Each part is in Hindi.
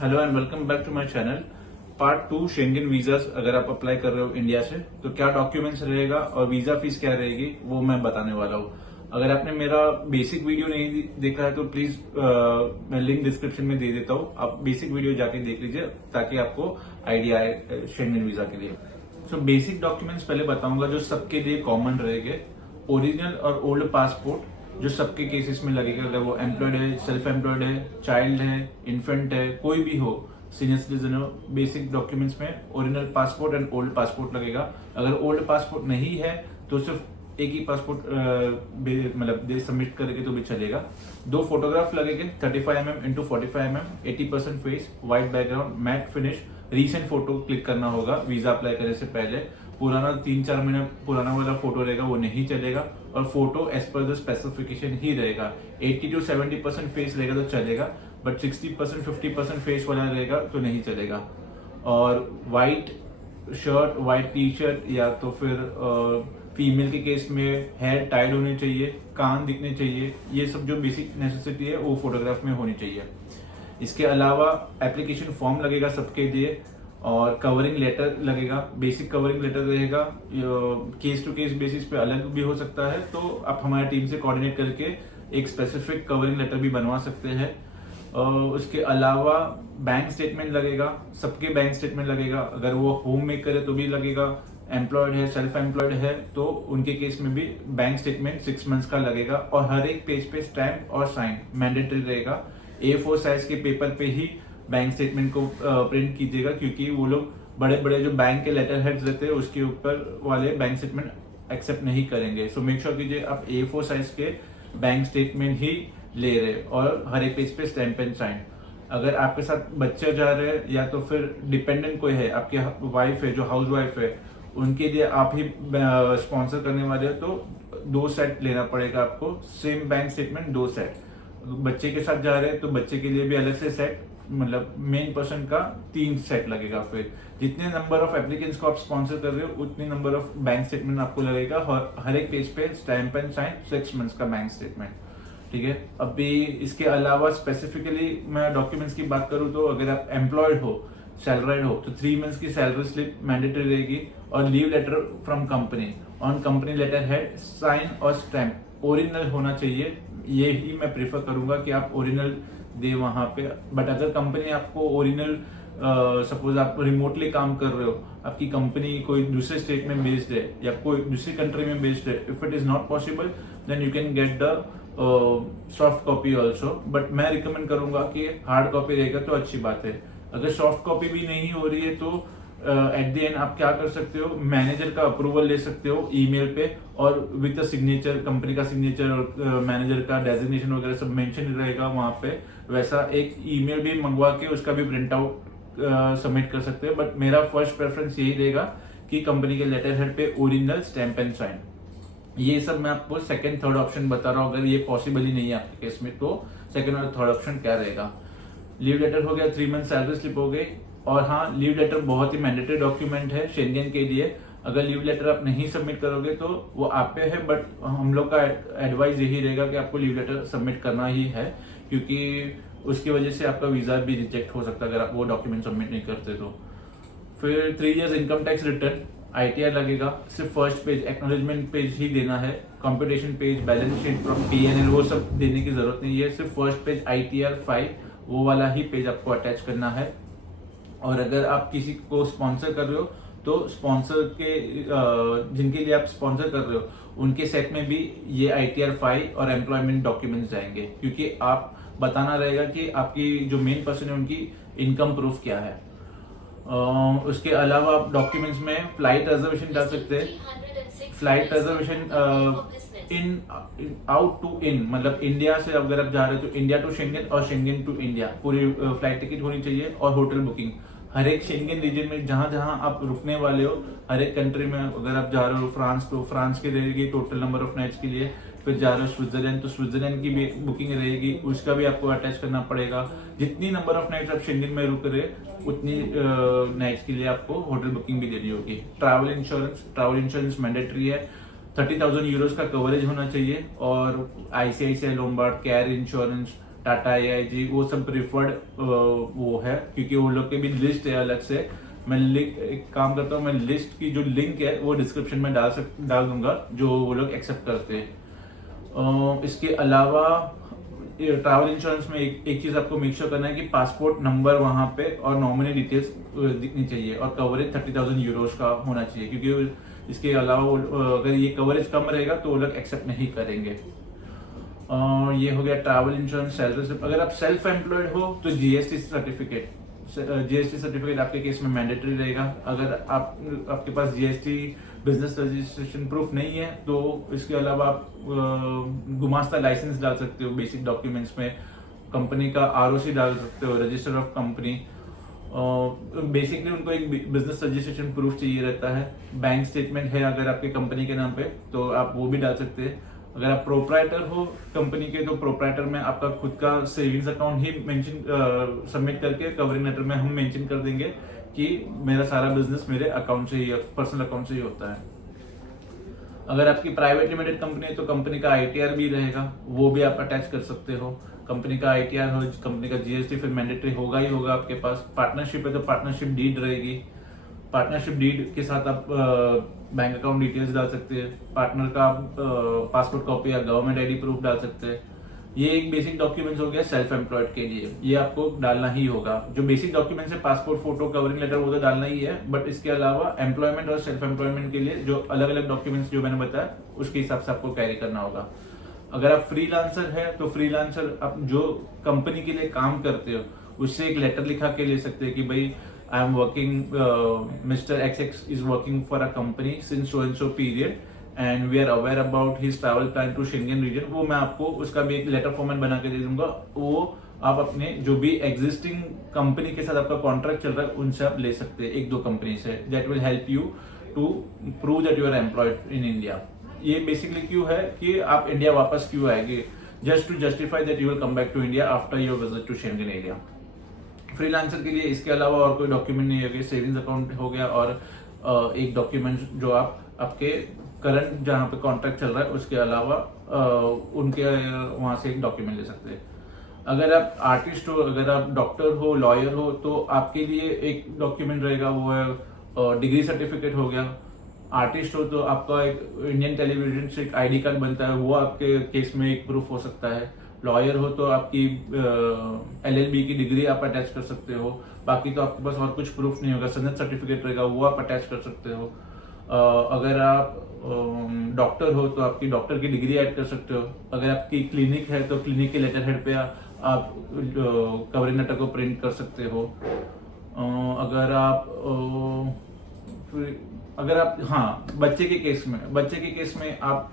Hello and welcome back to my channel. Part 2 Schengen visa. अगर आप अप्लाई कर रहे हो इंडिया से तो क्या डॉक्यूमेंट्स रहेगा और वीजा फीस क्या रहेगी वो मैं बताने वाला हूँ। अगर आपने मेरा बेसिक वीडियो नहीं देखा है तो प्लीज मैं लिंक डिस्क्रिप्शन में दे देता हूँ, आप बेसिक वीडियो जाके देख लीजिए ताकि आपको आइडिया आए शेंगन वीजा के लिए। सो बेसिक डॉक्यूमेंट्स पहले बताऊंगा जो सबके लिए कॉमन रहेंगे। ओरिजिनल और ओल्ड पासपोर्ट जो सबके केसेस में लगेगा, अगर वो एम्प्लॉयड है, सेल्फ एम्प्लॉयड है, चाइल्ड है, इन्फेंट है, कोई भी हो, सीनियर सिटीजन हो। बेसिक डॉक्यूमेंट्स में original passport and old passport लगेगा। अगर ओल्ड पासपोर्ट नहीं है तो सिर्फ एक ही पासपोर्ट मतलब सबमिट करेंगे तो भी चलेगा। 2 फोटोग्राफ लगेंगे, 35 mm into 45 mm, 80% face, white background, matte finish. Recent photo click करना होगा वीजा अप्लाई करने से पहले। पुराना 3-4 महीने पुराना वाला फोटो रहेगा वो नहीं चलेगा और photo as per the specification ही रहेगा। 80 to 70% फेस रहेगा तो चलेगा, बट 60% 50% फेस वाला रहेगा तो नहीं चलेगा। और white shirt, white T shirt, या तो फिर फीमेल के केस में हेयर टाइड होने चाहिए, कान दिखने चाहिए। ये सब जो बेसिक नेसेसिटी है वो फोटोग्राफ में होनी चाहिए। इसके अलावा एप्लीकेशन फॉर्म लगेगा सबके लिए और कवरिंग लेटर लगेगा। बेसिक कवरिंग लेटर रहेगा, केस टू केस बेसिस पे अलग भी हो सकता है, तो आप हमारी टीम से कोऑर्डिनेट करके एक स्पेसिफिक कवरिंग लेटर भी बनवा सकते हैं। उसके अलावा बैंक स्टेटमेंट लगेगा, सबके बैंक स्टेटमेंट लगेगा। अगर वो होम मेकर है तो भी लगेगा, एम्प्लॉयड है, सेल्फ एम्प्लॉयड है तो उनके केस में भी बैंक स्टेटमेंट 6 मंथ्स का लगेगा। और हर एक पेज पे स्टैम्प और साइन मैंडेटरी रहेगा। A4 साइज के पेपर पे ही बैंक स्टेटमेंट को प्रिंट कीजिएगा, क्योंकि वो लोग बड़े बड़े जो बैंक के लेटर हेड्स रहते हैं उसके ऊपर वाले बैंक स्टेटमेंट एक्सेप्ट नहीं करेंगे। सो मेक श्योर कीजिए आप A4 साइज के बैंक स्टेटमेंट ही ले रहे और हर एक पेज पे स्टैम्प एंड साइन। अगर आपके साथ बच्चे जा रहे हैं या तो फिर डिपेंडेंट कोई है, आपकी वाइफ है जो हाउस वाइफ है, उनके लिए आप ही स्पॉन्सर करने वाले हो तो 2 सेट लेना पड़ेगा आपको। Same bank statement 2 set. बच्चे के साथ जा रहे हैं तो बच्चे के लिए भी अलग से सेट, मतलब मेन पर्सन का 3 सेट लगेगा। फिर जितने नंबर ऑफ एप्लीकेंट्स को आप स्पॉन्सर कर रहे हो उतने नंबर ऑफ बैंक स्टेटमेंट आपको लगेगा और हर एक पेज पे स्टैम्प एंड साइन 6 मंथ्स का बैंक स्टेटमेंट। ठीक है। अभी इसके अलावा स्पेसिफिकली मैं डॉक्यूमेंट्स की बात करूं तो अगर आप एम्प्लॉयड हो, सैलराइड हो तो 3 मंथ्स की सैलरी स्लिप मैंडेटरी रहेगी और leave letter from company on company letter head, sign और स्टैम्प ओरिजिनल होना चाहिए। ये ही मैं प्रेफर करूंगा कि आप ओरिजिनल दे वहां पे। बट अगर कंपनी आपको ओरिजिनल, सपोज आप रिमोटली काम कर रहे हो, आपकी कंपनी कोई दूसरे स्टेट में बेस्ड है या कोई दूसरी कंट्री में बेस्ड है, if it is not possible then you can get the soft copy also. But मैं रिकमेंड करूंगा कि हार्ड कॉपी रहेगा तो अच्छी बात है। अगर सॉफ्ट कॉपी भी नहीं हो रही है तो एट द एंड आप क्या कर सकते हो, मैनेजर का अप्रूवल ले सकते हो ईमेल पे और विद सिग्नेचर, कंपनी का सिग्नेचर और मैनेजर का डेजिग्नेशन वगैरह सब मेंशन रहेगा वहां पे। वैसा एक ईमेल भी मंगवा के उसका भी प्रिंट आउट सबमिट कर सकते हो। बट मेरा फर्स्ट प्रेफरेंस यही रहेगा कि कंपनी के लेटर हेड पे ओरिजिनल स्टैम्प एंड साइन। ये सब मैं आपको सेकंड थर्ड ऑप्शन बता रहा हूँ। अगर ये पॉसिबल ही नहीं है आपके केस में तो सेकंड और थर्ड ऑप्शन क्या रहेगा। लीव लेटर हो गया, 3 मंथ सैलरी स्लिप हो गई। और हाँ, लीव लेटर बहुत ही मैंडेटरी डॉक्यूमेंट है शेंगन के लिए। अगर लीव लेटर आप नहीं सबमिट करोगे तो वो आप पे है, बट हम लोग का एडवाइस यही रहेगा कि आपको लीव लेटर सबमिट करना ही है, क्योंकि उसकी वजह से आपका वीजा भी रिजेक्ट हो सकता है अगर आप वो डॉक्यूमेंट सबमिट नहीं करते तो। फिर 3 years income tax return, ITR लगेगा। सिर्फ फर्स्ट पेज एक्नॉलेजमेंट पेज ही देना है, computation page, balance sheet from PNL वो सब देने की जरूरत नहीं है। सिर्फ फर्स्ट पेज ITR 5 वो वाला ही पेज आपको अटैच करना है। और अगर आप किसी को स्पॉन्सर कर रहे हो तो स्पॉन्सर के जिनके लिए आप स्पॉन्सर कर रहे हो उनके सेट में भी ये ITR 5 और एम्प्लॉयमेंट डॉक्यूमेंट्स जाएंगे, क्योंकि आप बताना रहेगा कि आपकी जो मेन पर्सन है उनकी इनकम प्रूफ क्या है। उसके अलावा आप डॉक्यूमेंट्स में फ्लाइट रिजर्वेशन डाल सकते हैं। Flight reservation in out to in, मतलब इंडिया से अगर आप जा रहे हो तो इंडिया टू शेंगन और शेंगन टू इंडिया पूरी फ्लाइट टिकट होनी चाहिए। और होटल बुकिंग हर एक शेंगन रीजन में जहां जहां आप रुकने वाले हो, हर एक कंट्री में अगर आप जा रहे हो फ्रांस तो फ्रांस की रहेगी टोटल नंबर ऑफ नाइट्स के लिए। फिर जा रहे हो स्विट्जरलैंड तो स्विट्जरलैंड की भी बुकिंग रहेगी, उसका भी आपको अटैच करना पड़ेगा। जितनी नंबर ऑफ नाइट्स आप शेंगन में रुक रहे उतनी नाइट्स के लिए आपको होटल बुकिंग भी देनी होगी। ट्रैवल इंश्योरेंस मैंडेटरी है। 30,000 यूरोज का कवरेज होना चाहिए और ICICI Lombard, care insurance, Tata, AIG, वो सब प्रिफर्ड वो है, क्योंकि वो लोग के भी लिस्ट है अलग से। मैं एक काम करता हूँ, मैं लिस्ट की जो लिंक है वो डिस्क्रिप्शन में डाल दूंगा, जो वो लोग एक्सेप्ट करते हैं। इसके अलावा ट्रैवल इंश्योरेंस में एक चीज आपको मेक श्योर करना है कि पासपोर्ट नंबर वहां पे और नॉमिनी डिटेल्स दिखनी चाहिए, और कवरेज 30,000 यूरोज का होना चाहिए, क्योंकि इसके अलावा अगर ये कवरेज कम रहेगा तो वो लोग एक्सेप्ट नहीं करेंगे। ये हो गया ट्रैवल इंश्योरेंस, सैलरी स्लिप। अगर आप सेल्फ एम्प्लॉयड हो तो जीएसटी सर्टिफिकेट आपके केस में मैंडेटरी रहेगा। अगर आपके पास जीएसटी बिजनेस रजिस्ट्रेशन प्रूफ नहीं है तो इसके अलावा आप गुमास्ता लाइसेंस डाल सकते हो बेसिक डॉक्यूमेंट्स में, कंपनी का आरओसी डाल सकते हो, रजिस्टर ऑफ कंपनी। बेसिकली उनको एक बिजनेस रजिस्ट्रेशन प्रूफ चाहिए रहता है। बैंक स्टेटमेंट है अगर आपके कंपनी के नाम पे तो आप वो भी डाल सकते हैं। अगर आप प्रोप्राइटर हो कंपनी के तो प्रोप्राइटर में आपका खुद का सेविंग्स अकाउंट ही मेंशन सबमिट करके कवरिंग लेटर में हम मेंशन कर देंगे कि मेरा सारा बिजनेस मेरे अकाउंट से ही, पर्सनल अकाउंट से ही होता है। अगर आपकी प्राइवेट लिमिटेड कंपनी है तो कंपनी का आईटीआर भी रहेगा, वो भी आप अटैच कर सकते हो। कंपनी का आईटीआर हो, कंपनी का जीएसटी फिर मैंडेटरी होगा ही होगा आपके पास। पार्टनरशिप है तो पार्टनरशिप डीड रहेगी, पार्टनरशिप डीड के साथ आप बैंक अकाउंट डिटेल्स डाल सकते हैं। पार्टनर का पासपोर्ट कॉपी या गवर्नमेंट आईडी प्रूफ डाल सकते हैं। ये एक बेसिक डॉक्यूमेंट्स हो गया सेल्फ एम्प्लॉयड के लिए, ये आपको डालना ही होगा। जो बेसिक डॉक्यूमेंट्स है पासपोर्ट, फोटो, कवरिंग लेटर, वो तो डालना ही है, बट इसके अलावा एम्प्लॉयमेंट और सेल्फ एम्प्लॉयमेंट के लिए जो अलग अलग डॉक्यूमेंट्स जो मैंने बताया उसके हिसाब से आपको कैरी करना होगा। अगर आप फ्रीलांसर है तो फ्रीलांसर आप जो कंपनी के लिए काम करते हो उससे एक लेटर लिखा के ले सकते हैं कि भाई I am working, Mr. XX is working for a company since so and so period and we are aware about his travel plan to Schengen region। वो मैं आपको उसका भी एक लेटर फॉर्मेट बना के दे दूंगा। वो आप अपने जो भी एग्जिस्टिंग कंपनी के साथ आपका कॉन्ट्रैक्ट चल रहा है उनसे आप ले सकते हैं, एक दो कंपनी से। That will help you to prove that you are employed in India. ये बेसिकली क्यों है कि आप इंडिया वापस क्यों आएंगे, just to justify that you will come back to India after your visit to Schengen area. Freelancer के लिए इसके अलावा और कोई डॉक्यूमेंट नहीं होगा, सेविंग्स अकाउंट हो गया और एक डॉक्यूमेंट जो आप आपके करंट जहां पे कॉन्ट्रैक्ट चल रहा है उसके अलावा उनके वहां से एक डॉक्यूमेंट ले सकते हैं। अगर आप आर्टिस्ट हो, अगर आप डॉक्टर हो, लॉयर हो तो आपके लिए एक डॉक्यूमेंट रहेगा, वो है डिग्री सर्टिफिकेट हो गया। आर्टिस्ट हो तो आपका एक इंडियन टेलीविजन से एक आईडी कार्ड बनता है, वो आपके केस में एक प्रूफ हो सकता है। लॉयर हो तो आपकी LLB की डिग्री आप अटैच कर सकते हो। बाकी तो आपके पास और कुछ प्रूफ नहीं होगा, सनद सर्टिफिकेट रहेगा वो आप अटैच कर सकते हो। अगर आप डॉक्टर हो तो आपकी डॉक्टर की डिग्री ऐड कर सकते हो। अगर आपकी क्लिनिक है तो क्लिनिक के लेटर हेड पे आप कवरिंग लेटर को प्रिंट कर सकते हो। अगर आप हाँ बच्चे के केस में आप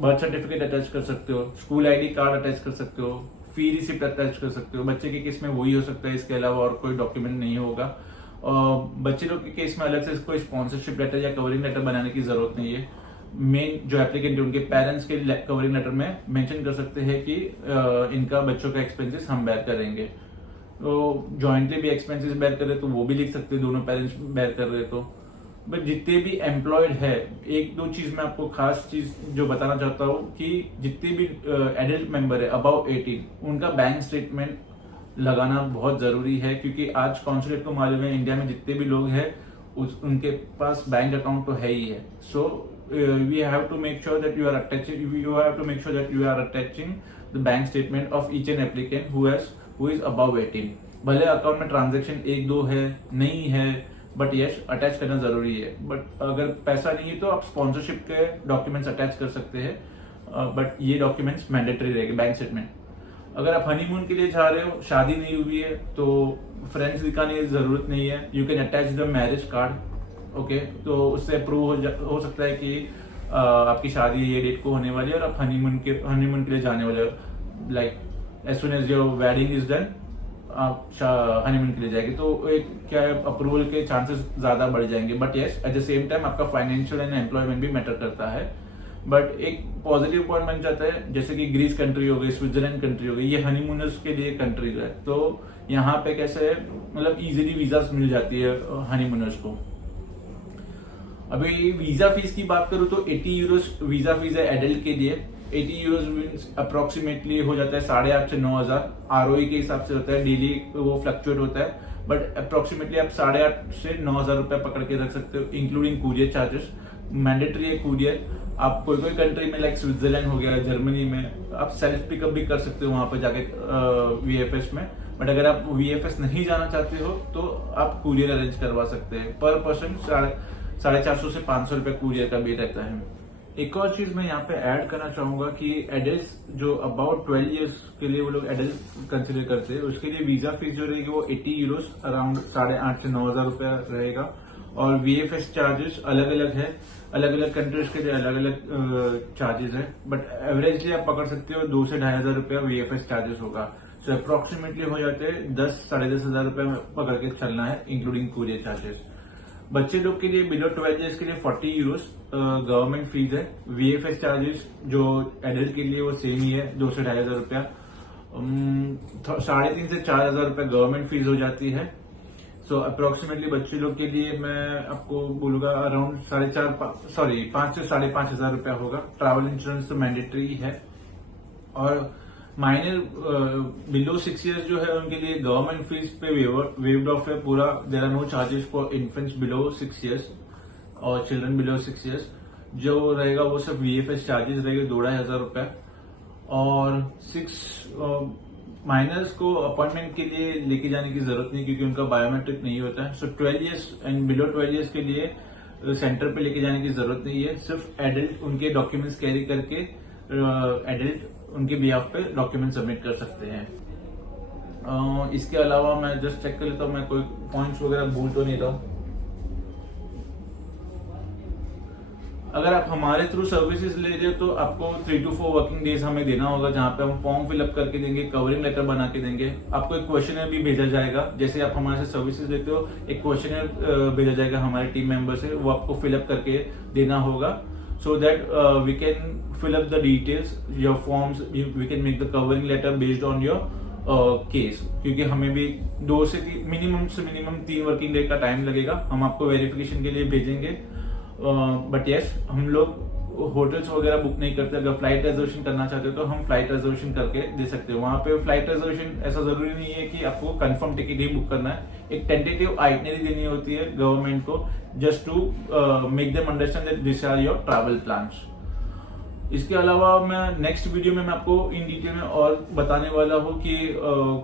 बर्थ सर्टिफिकेट अटैच कर सकते हो, स्कूल आईडी कार्ड अटैच कर सकते हो, फी रिसिप्ट अटैच कर सकते हो। बच्चे के केस में वही हो सकता है, इसके अलावा और कोई डॉक्यूमेंट नहीं होगा। बच्चे लोग के केस में अलग से कोई स्पॉन्सरशिप लेटर या कवरिंग लेटर बनाने की जरूरत नहीं है। मेन जो एप्लीकेंट है उनके पेरेंट्स के कवरिंग लेटर में मेंशन कर सकते हैं कि इनका बच्चों का एक्सपेंसेस हम बेयर करेंगे। तो जॉइंटली भी एक्सपेंसेस बेयर कर रहे तो वो भी लिख सकते हैं, दोनों पेरेंट्स बेयर कर रहे तो। बट जितने भी एम्प्लॉयड है, एक दो चीज मैं आपको खास चीज जो बताना चाहता हूँ कि जितने भी एडल्ट मेंबर है अबव 18 उनका बैंक स्टेटमेंट लगाना बहुत जरूरी है, क्योंकि आज कॉन्सुलेट को मालूम है इंडिया में जितने भी लोग हैं उनके पास बैंक अकाउंट तो है ही है। So we have to make sure that you are attaching the bank statement of each and applicant who is above 18। भले अकाउंट में ट्रांजेक्शन एक दो है नहीं है, बट यस अटैच करना जरूरी है। बट अगर पैसा नहीं है तो आप स्पॉन्सरशिप के डॉक्यूमेंट्स अटैच कर सकते हैं, बट ये डॉक्यूमेंट्स मैंडेटरी रहेंगे, बैंक स्टेटमेंट। अगर आप हनीमून के लिए जा रहे हो, शादी नहीं हुई है तो फ्रेंड्स दिखाने की जरूरत नहीं है, you can attach the marriage card. Okay, तो उससे अप्रूव हो सकता है कि आपकी शादी ये डेट को होने वाली है और आप हनीमून के लिए जाने वाले हो। Like as soon as your wedding is done आप हनीमून के लिए जाएंगे तो एक क्या अप्रूवल के चांसेस ज्यादा बढ़ जाएंगे। But yes at the same time आपका फाइनेंशियल एंड एम्प्लॉयमेंट भी मैटर करता है। बट एक पॉजिटिव पॉइंट बन जाता है, जैसे कि ग्रीस कंट्री हो गई, स्विट्जरलैंड कंट्री हो गई, ये हनीमूनर्स के लिए कंट्रीज है। तो यहाँ पे कैसे है, मतलब इजीली वीजा मिल जाती है हनीमूनर्स को। अभी वीजा फीस की बात करूं तो 80 यूरो वीजा फीस है एडल्ट के लिए, 80 यूरोज मीन्स अप्रोक्सीमेटली हो जाता है 8,500 से 9,000। ROE के हिसाब से होता है, डेली वो फ्लक्चुएट होता है, बट अप्रोक्सीमेटली आप 8,500 से 9,000 रुपए पकड़ के रख सकते हो, इंक्लूडिंग कुरियर चार्जेस। मैंडेटरी है कुरियर। आप कोई कोई कंट्री में लाइक स्विट्जरलैंड हो गया, जर्मनी में आप सेल्फ पिकअप भी कर सकते हो वहां पर जाके VFS में। बट अगर आप VFS नहीं जाना चाहते हो तो आप कुरियर अरेंज करवा सकते हैं। पर पर्सन 450 से 500 रुपए कुरियर का भी रहता है। एक और चीज मैं यहाँ पे ऐड करना चाहूंगा कि एडल्ट जो अबाउट 12 इयर्स के लिए वो लोग एडल्ट कंसिडर करते हैं, उसके लिए वीजा फीस जो रहेगी वो 80 यूरोस, अराउंड 8,500 से 9,000 रुपया रहेगा। और VFS चार्जेस अलग अलग है, अलग अलग कंट्रीज के लिए अलग अलग चार्जेस है, बट एवरेजली आप पकड़ सकते हो 2,000 से 2,500 रुपया VFS चार्जेस होगा। सो अप्रोक्सीमेटली हो जाते हैं 10 साढ़े 10,000 रुपये पकड़ के चलना है, इंक्लूडिंग कुरियर चार्जेस। बच्चे लोग के लिए बिलो 12 इयर्स के लिए 40 यूरोस गवर्नमेंट फीस है। VFS चार्जेस जो एडल्ट के लिए वो सेम ही है, 2,000 से 2,500 रुपया। 3,500 से 4,000 रुपया गवर्नमेंट फीस हो जाती है। सो अप्रोक्सीमेटली बच्चे लोग के लिए मैं आपको बोलूंगा अराउंड 5 से 5,500 रुपया होगा। ट्रैवल इंश्योरेंस तो मैंडेटरी है। और माइनर बिलो 6 इयर्स जो है उनके लिए गवर्नमेंट फीस पे वेव्ड ऑफ है पूरा। There are no charges for infants below 6 years और चिल्ड्रन बिलो 6 इयर्स। जो रहेगा वो सिर्फ VFS चार्जेस रहेगा 2,500 रुपया। और 6 माइनर्स को अपॉइंटमेंट के लिए लेके जाने की जरूरत नहीं, क्योंकि उनका बायोमेट्रिक नहीं होता है। सो 12 इयर्स एंड बिलो 12 इयर्स के लिए सेंटर पे लेके जाने की जरूरत नहीं है। सिर्फ एडल्ट उनके डॉक्यूमेंट्स कैरी करके एडल्ट उनके बिहाफ पे डॉक्यूमेंट सबमिट कर सकते हैं। इसके अलावा मैं जस्ट चेक कर लेता हूँ मैं कोई पॉइंट्स वगैरह भूल तो नहीं रहा। अगर आप हमारे थ्रू सर्विसेज ले रहे हो तो आपको 3 to 4 वर्किंग डेज हमें देना होगा, जहां पे हम फॉर्म फिलअप करके देंगे, कवरिंग लेटर बना के देंगे। आपको एक क्वेश्चनर भी भेजा जाएगा। जैसे आप हमारे से सर्विसेज लेते हो, एक क्वेश्चनर भेजा जाएगा हमारे टीम मेंबर से, वो आपको फिलअप करके देना होगा, so that we can fill up the details, your forms, we can make the covering letter based on your case। क्योंकि हमें भी 2 से मिनिमम 3 वर्किंग डे का टाइम लगेगा। हम आपको वेरिफिकेशन के लिए भेजेंगे। बट यस, हम लोग होटल्स वगैरह बुक नहीं करते। अगर फ्लाइट रिजर्वेशन करना चाहते हो तो हम फ्लाइट रिजर्वेशन करके दे सकते हो। वहां पे फ्लाइट रिजर्वेशन ऐसा जरूरी नहीं है कि आपको कंफर्म टिकट ही बुक करना है। एक टेंटेटिव आइटनरी देनी होती है गवर्नमेंट को, just to make them understand that this are your travel plans. इसके अलावा मैं नेक्स्ट वीडियो में मैं आपको इन डिटेल में और बताने वाला हूँ कि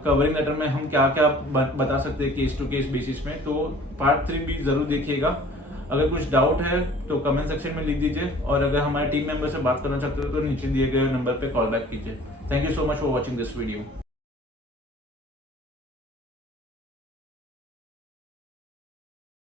कवरिंग लेटर में हम क्या क्या बता सकते हैं केस टू केस बेसिस में। तो पार्ट 3 भी जरूर देखिएगा। अगर कुछ डाउट है तो कमेंट सेक्शन में लिख दीजिए, और अगर हमारे टीम मेंबर से बात करना चाहते हो तो नीचे दिए गए नंबर पे कॉल बैक कीजिए। Thank you so much for watching this video.